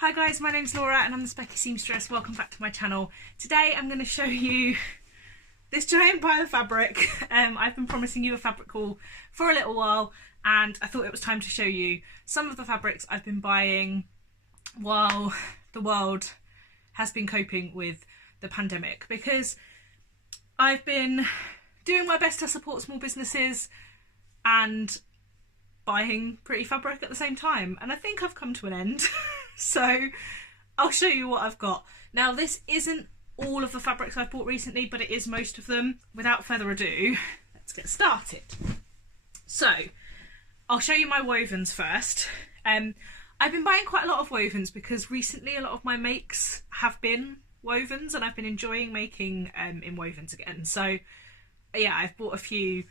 Hi guys, my name's Laura and I'm the Specky Seamstress. Welcome back to my channel. Today I'm going to show you this giant pile of fabric. I've been promising you a fabric haul for a little while and I thought it was time to show you some of the fabrics I've been buying while the world has been coping with the pandemic, because I've been doing my best to support small businesses and buying pretty fabric at the same time, and I think I've come to an end. So I'll show you what I've got. Now, this isn't all of the fabrics I've bought recently, but it is most of them. Without further ado, let's get started. So I'll show you my wovens first. I've been buying quite a lot of wovens because recently a lot of my makes have been wovens and I've been enjoying making in wovens again. So yeah, I've bought a few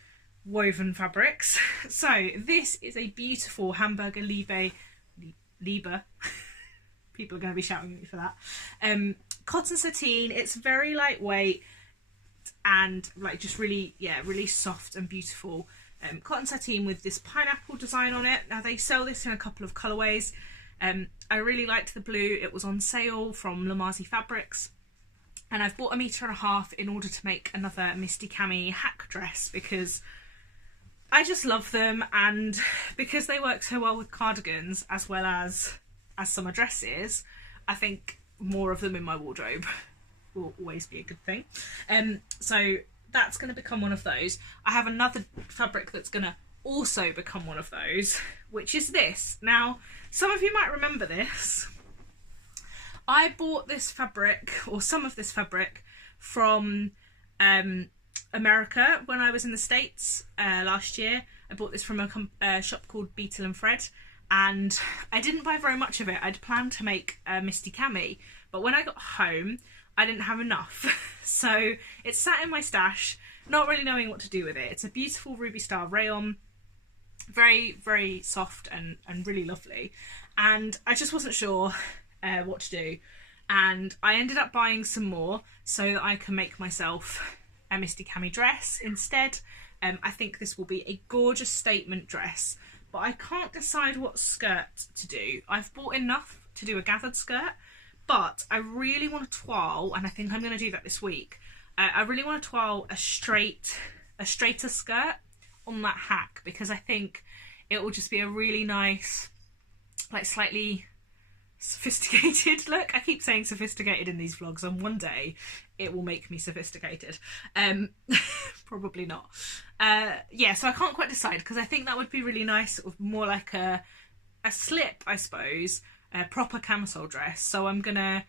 woven fabrics. So this is a beautiful Hamburger Liebherr. People are going to be shouting at me for that. Cotton sateen. It's very lightweight and like just really, yeah, really soft and beautiful. Cotton sateen with this pineapple design on it. Now they sell this in a couple of colourways. I really liked the blue. It was on sale from Fabrics. And I've bought 1.5 meters in order to make another Misty Cami hack dress because I just love them, and because they work so well with cardigans as well as summer dresses, I think more of them in my wardrobe will always be a good thing. So that's going to become one of those. I have another fabric that's going to also become one of those, which is this. Now, some of you might remember this. I bought this fabric, or some of this fabric, from America when I was in the States last year. I bought this from a shop called Beetle and Fred, and I didn't buy very much of it. I'd planned to make a Misty Cami, but when I got home I didn't have enough. So it sat in my stash, not really knowing what to do with it. It's a beautiful ruby star rayon, very, very soft and really lovely, and I just wasn't sure what to do, and I ended up buying some more so that I can make myself a Misty Cami dress instead. I think this will be a gorgeous statement dress, but I can't decide what skirt to do. I've bought enough to do a gathered skirt, but I really want to twirl, and I think I'm going to do that this week. I really want to twirl a straighter skirt on that hack, because I think it will just be a really nice, like slightly sophisticated look. I keep saying sophisticated in these vlogs, and one day it will make me sophisticated. Probably not. Yeah, so I can't quite decide, because I think that would be really nice, sort of more like a slip, I suppose, a proper camisole dress. So I'm gonna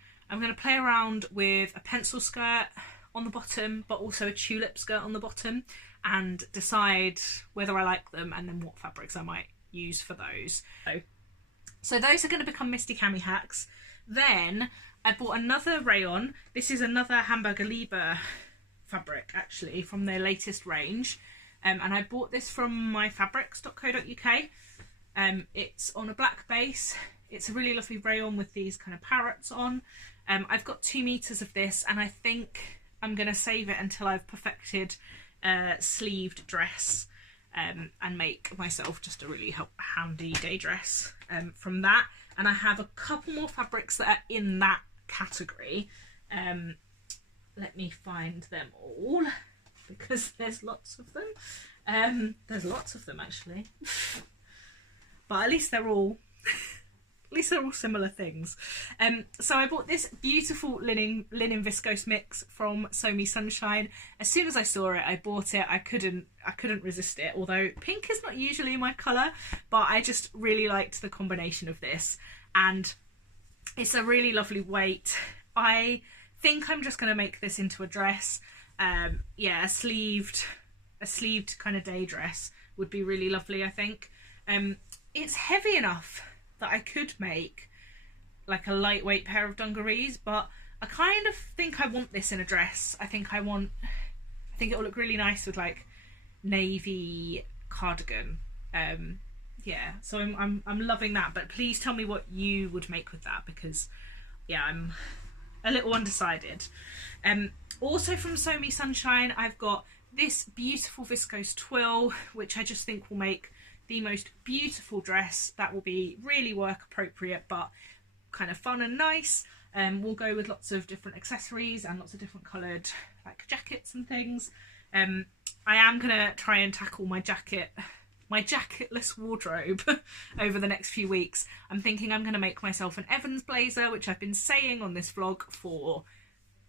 play around with a pencil skirt on the bottom, but also a tulip skirt on the bottom, and decide whether I like them and then what fabrics I might use for those. So those are going to become Misty Cami hacks. Then I bought another rayon. This is another Hamburger Liebherr fabric, actually, from their latest range. And I bought this from myfabrics.co.uk. It's on a black base. It's a really lovely rayon with these kind of parrots on. I've got 2 meters of this, and I think I'm going to save it until I've perfected a sleeved dress. And make myself just a really handy day dress from that. And I have a couple more fabrics that are in that category. Let me find them all, because there's lots of them. There's lots of them, actually. But at least they're all similar things. So I bought this beautiful linen viscose mix from Sew Me Sunshine. As soon as I saw it, I bought it. I couldn't resist it, although pink is not usually my colour, but I just really liked the combination of this, and it's a really lovely weight. I think I'm just going to make this into a dress. Yeah, a sleeved kind of day dress would be really lovely, I think. It's heavy enough that I could make like a lightweight pair of dungarees, but I kind of think I want this in a dress. I think it will look really nice with like navy cardigan. Yeah, so I'm loving that, but please tell me what you would make with that, because yeah, I'm a little undecided. Also from Sew Me Sunshine, I've got this beautiful viscose twill, which I just think will make the most beautiful dress that will be really work appropriate, but kind of fun and nice. We'll go with lots of different accessories and lots of different coloured like jackets and things. I am gonna try and tackle my jacketless wardrobe over the next few weeks. I'm thinking I'm gonna make myself an Evans blazer, which I've been saying on this vlog for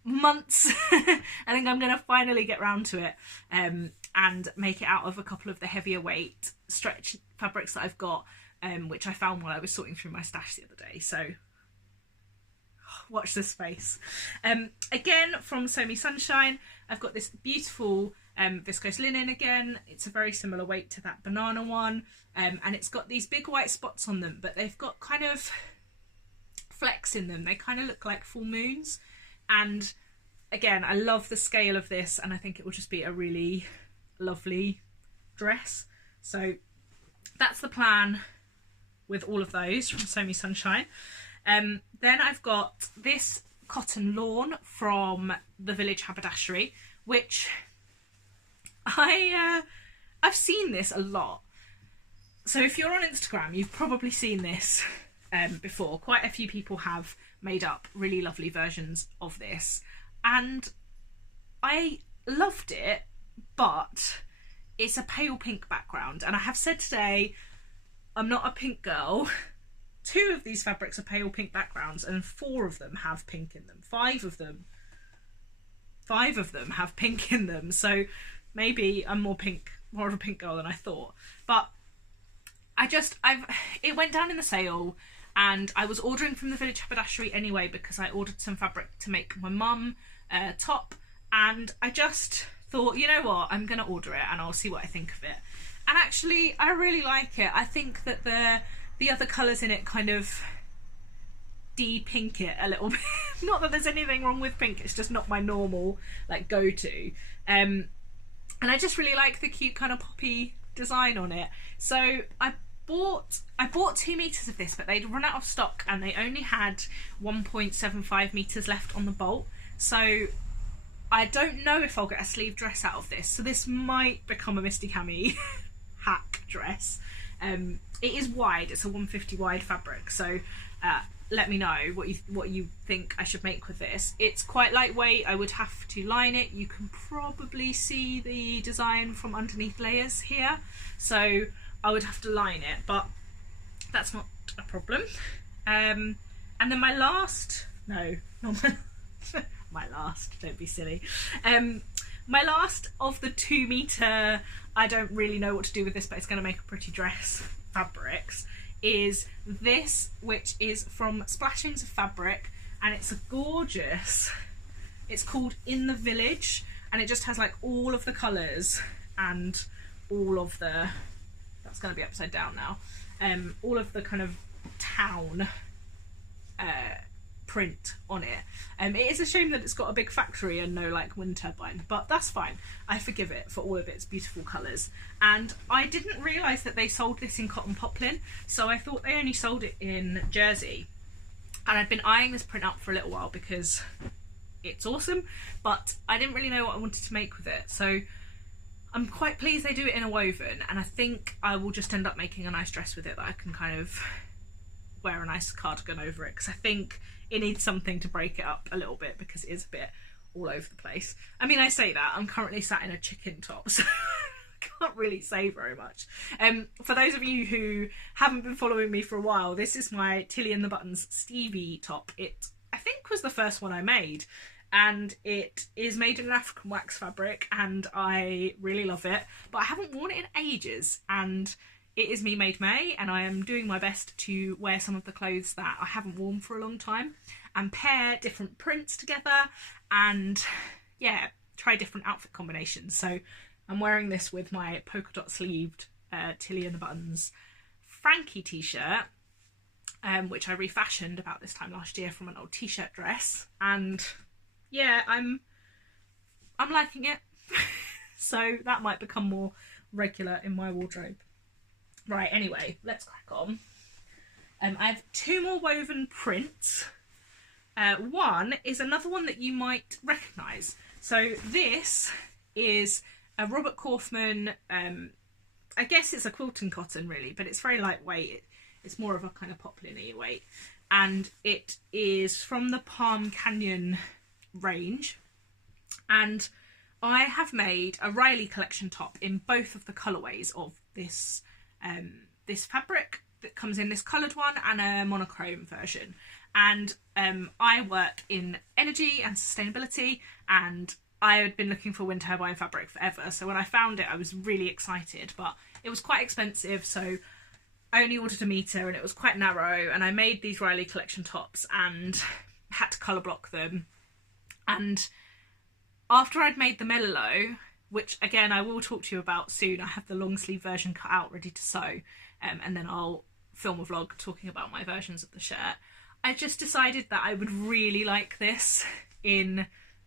months. I think I'm gonna finally get round to it, and make it out of a couple of the heavier weight stretch fabrics that I've got, which I found while I was sorting through my stash the other day. So watch this space. Again, from Sew Me Sunshine, I've got this beautiful viscose linen again. It's a very similar weight to that banana one, and it's got these big white spots on them, but they've got kind of flecks in them. They kind of look like full moons, and again, I love the scale of this, and I think it will just be a really lovely dress. So that's the plan with all of those from Sew Me Sunshine. Then I've got this cotton lawn from the Village Haberdashery, which I've seen this a lot. So if you're on Instagram, you've probably seen this before. Quite a few people have made up really lovely versions of this, and I loved it, but it's a pale pink background, and I have said today I'm not a pink girl. 2 of these fabrics are pale pink backgrounds, and 4 of them have pink in them. 5 of them have pink in them. So maybe I'm more of a pink girl than I thought. But it went down in the sale, and I was ordering from the Village Haberdashery anyway because I ordered some fabric to make my mum a top, and I just thought, you know what, I'm gonna order it and I'll see what I think of it. And actually, I really like it. I think that the other colours in it kind of de-pink it a little bit. Not that there's anything wrong with pink, it's just not my normal like go-to. And I just really like the cute kind of poppy design on it. So I bought 2 meters of this, but they'd run out of stock and they only had 1.75 meters left on the bolt. So I don't know if I'll get a sleeve dress out of this. So this might become a Misty Cami hack dress. It is wide, it's a 150 wide fabric, so let me know what you think I should make with this. It's quite lightweight, I would have to line it. You can probably see the design from underneath layers here, so I would have to line it, but that's not a problem. And then my last, no, not my last, don't be silly. My last of the 2 meter, I don't really know what to do with this, but it's going to make a pretty dress fabrics, is this, which is from Splashings of Fabric, and it's a gorgeous, it's called In the Village, and it just has like all of the colours and all of the, that's going to be upside down now, all of the kind of town print on it. It is a shame that it's got a big factory and no like wind turbine, but that's fine. I forgive it for all of its beautiful colours. And I didn't realise that they sold this in cotton poplin, so I thought they only sold it in jersey. And I'd been eyeing this print up for a little while because it's awesome, but I didn't really know what I wanted to make with it. So I'm quite pleased they do it in a woven, and I think I will just end up making a nice dress with it that I can kind of wear a nice cardigan over it, because I think it needs something to break it up a little bit because it is a bit all over the place. I mean, I say that, I'm currently sat in a chicken top, so I can't really say very much. For those of you who haven't been following me for a while, this is my Tilly and the Buttons Stevie top. It, I think, was the first one I made, and it is made in an African wax fabric, and I really love it, but I haven't worn it in ages, and it is me made May, and I am doing my best to wear some of the clothes that I haven't worn for a long time and pair different prints together and, yeah, try different outfit combinations. So I'm wearing this with my polka dot sleeved Tilly and the Buttons Frankie t-shirt, which I refashioned about this time last year from an old t-shirt dress, and yeah, I'm liking it. So that might become more regular in my wardrobe. Right, anyway, let's crack on. I have 2 more woven prints. One is another one that you might recognise. So this is a Robert Kaufman, I guess it's a quilting cotton really, but it's very lightweight. It's more of a kind of poplin-y weight. and it is from the Palm Canyon range, and I have made a Riley collection top in both of the colourways of this this fabric that comes in this coloured one and a monochrome version. And I work in energy and sustainability, and I had been looking for wind turbine fabric forever, so when I found it I was really excited, but it was quite expensive, so I only ordered a metre and it was quite narrow, and I made these Riley collection tops and had to colour block them. And after I'd made the Mellow, which again I will talk to you about soon, I have the long sleeve version cut out ready to sew, and then I'll film a vlog talking about my versions of the shirt. I just decided that I would really like this in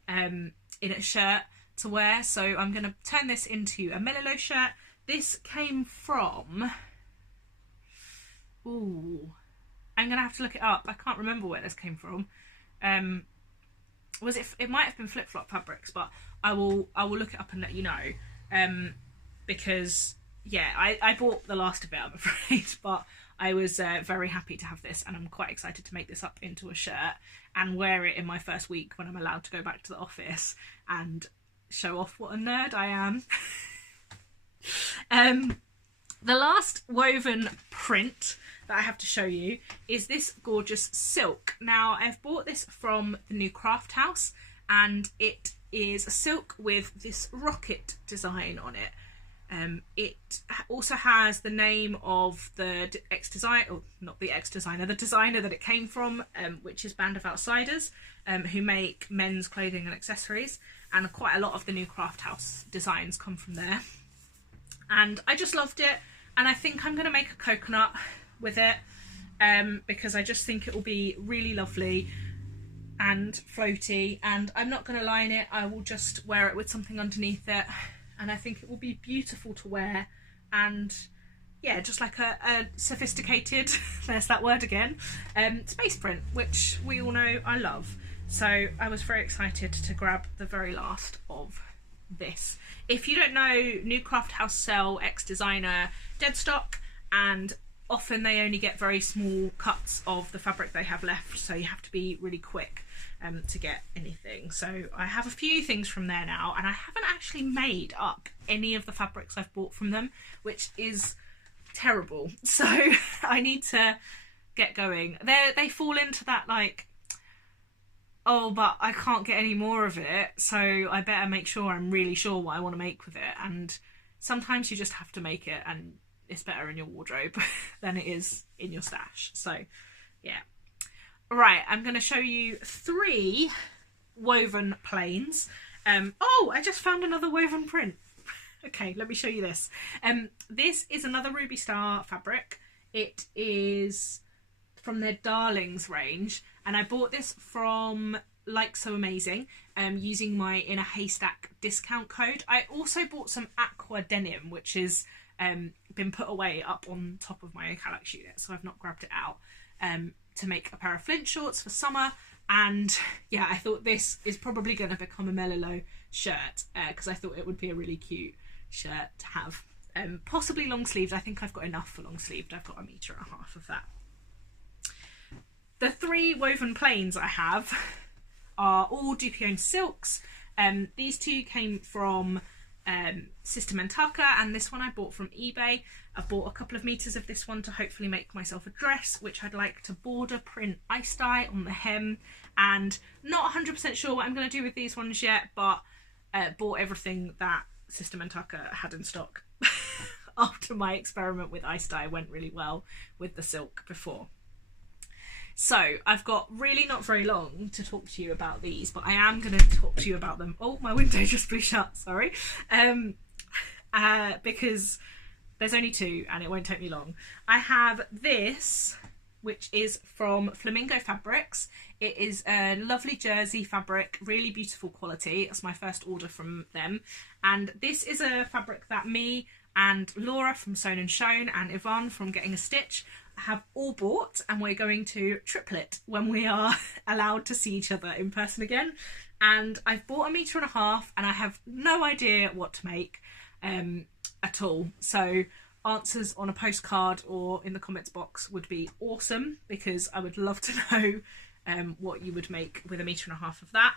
a shirt to wear, so I'm going to turn this into a Mellow shirt. This came from... Ooh, I'm going to have to look it up. I can't remember where this came from. Was it? It might have been Flip Flop Fabrics, but I will look it up and let you know. Because yeah, I bought the last of it, I'm afraid, but I was very happy to have this, and I'm quite excited to make this up into a shirt and wear it in my first week when I'm allowed to go back to the office and show off what a nerd I am. The last woven print that I have to show you is this gorgeous silk. Now, I've bought this from the new Craft House, and it is a silk with this rocket design on it. It also has the name of the ex-designer, or not the ex-designer, the designer that it came from, which is Band of Outsiders, who make men's clothing and accessories, and quite a lot of the new Craft House designs come from there. And I just loved it, and I think I'm going to make a coconut with it, because I just think it will be really lovely and floaty, and I'm not going to line it, I will just wear it with something underneath it, and I think it will be beautiful to wear, and yeah, just like a sophisticated, there's that word again, space print, which we all know I love. So I was very excited to grab the very last of this. If you don't know, new Craft House sell ex-designer dead stock, and often they only get very small cuts of the fabric they have left, so you have to be really quick to get anything. So I have a few things from there now, and I haven't actually made up any of the fabrics I've bought from them, which is terrible. So I need to get going. They fall into that like, oh, but I can't get any more of it, so I better make sure I'm really sure what I want to make with it. And sometimes you just have to make it, and it's better in your wardrobe than it is in your stash. So yeah. Right, I'm going to show you 3 woven plains. Oh, I just found another woven print. Okay, let me show you this. This is another Ruby Star fabric. It is from their Darlings range, and I bought this from Like So Amazing, using my In a Haystack discount code. I also bought some aqua denim, which is been put away up on top of my Kallax unit, so I've not grabbed it out, to make a pair of Flint shorts for summer. And yeah, I thought this is probably going to become a Mellow shirt, because I thought it would be a really cute shirt to have, possibly long sleeved. I think I've got enough for long sleeved. I've got 1.5 meters of that. The 3 woven plains I have are all DPN Silks. These 2 came from Sister Mentaka, and this one I bought from eBay. I bought a couple of meters of this one to hopefully make myself a dress, which I'd like to border print ice dye on the hem, and not 100% sure what I'm going to do with these ones yet, but bought everything that Sister Mentaka had in stock after my experiment with ice dye went really well with the silk before. So I've got really not very long to talk to you about these, but I am going to talk to you about them. Oh, my window just blew shut, sorry. Because there's only 2 and it won't take me long. I have this, which is from Flamingo Fabrics. It is a lovely jersey fabric, really beautiful quality. It's my first order from them. And this is a fabric that me and Laura from Sewn and Shown and Yvonne from Getting a Stitch have all bought, and we're going to triplet when we are allowed to see each other in person again. And I've bought 1.5 meters, and I have no idea what to make at all. So answers on a postcard or in the comments box would be awesome, because I would love to know what you would make with 1.5 meters of that.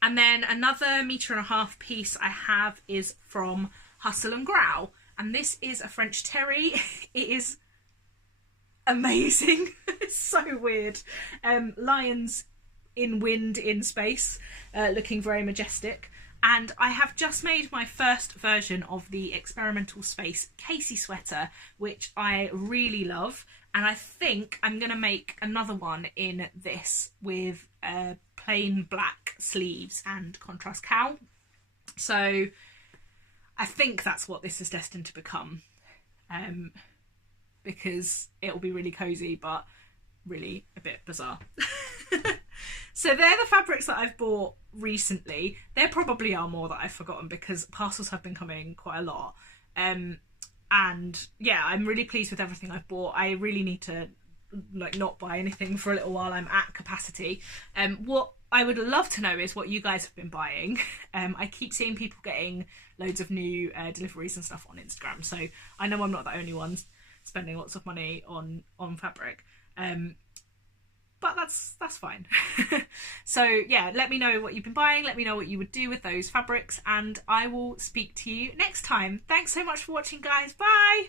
And then another 1.5 meters piece I have is from Hustle and Grau, and this is a French terry. It is amazing. It's so weird. Lions in wind in space, looking very majestic. And I have just made my first version of the Experimental Space Casey sweater, which I really love. And I think I'm going to make another one in this with plain black sleeves and contrast cowl. So I think that's what this is destined to become, because it'll be really cozy, but really a bit bizarre. So they're the fabrics that I've bought recently. There probably are more that I've forgotten, because parcels have been coming quite a lot. And yeah, I'm really pleased with everything I've bought. I really need to not buy anything for a little while. I'm at capacity. What I would love to know is what you guys have been buying. I keep seeing people getting loads of new deliveries and stuff on Instagram, so I know I'm not the only one spending lots of money on fabric. But that's fine. So yeah, let me know what you've been buying, let me know what you would do with those fabrics, and I will speak to you next time. Thanks so much for watching, guys. Bye!